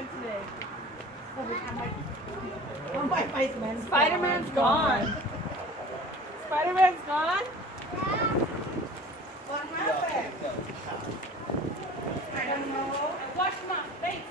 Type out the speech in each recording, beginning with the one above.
Spider-Man today. Spider-Man's gone. Spider-Man's gone? What happened? I don't know. I washed my face.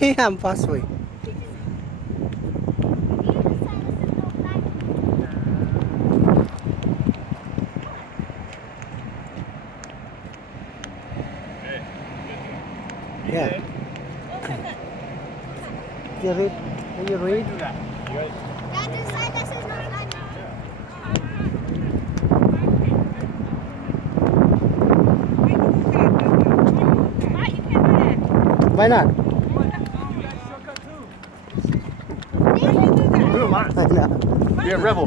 Damn, passway. Yeah. You read? You read? Why not? Do it, Mark. Be a rebel.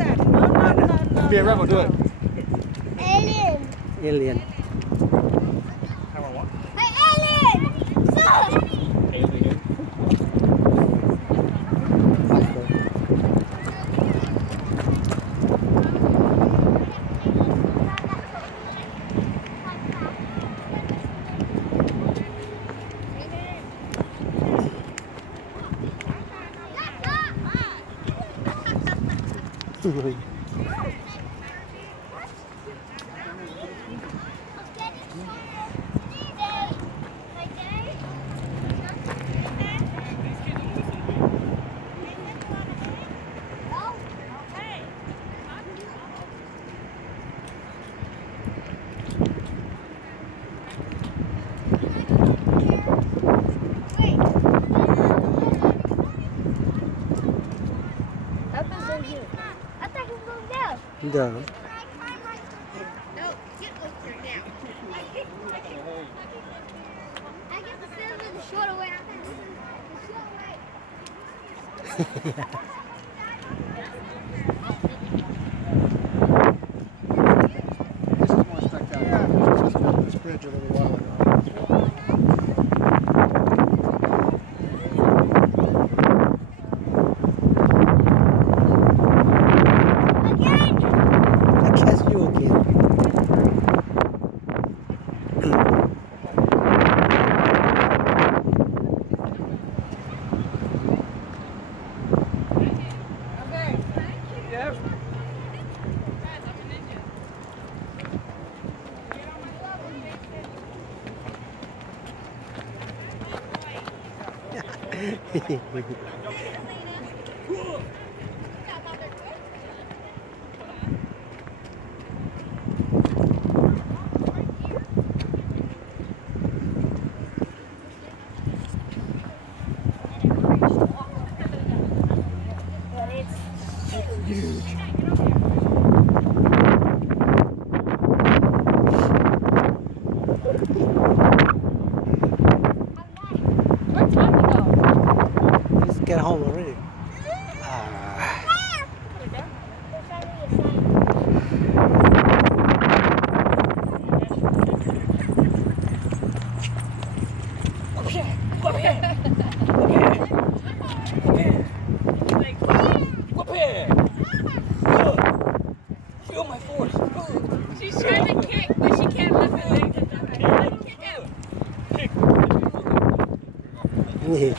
Be a rebel, do it. Alien. Alien. Hey, alien! Stop! Alien. Down. No, get over there now. I get the silver the shorter way. This is more spectacular. This bridge a little while ago. I catch you again. Yep. Where'd Tommy go? Let's get home already. Ah. Feel my force. She's trying to kick, but she can't lift her legs. Kick him. Yeah.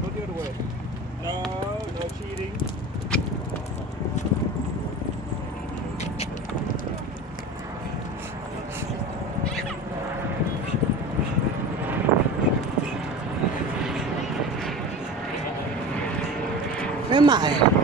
Go the other way. No, no cheating. Where am I?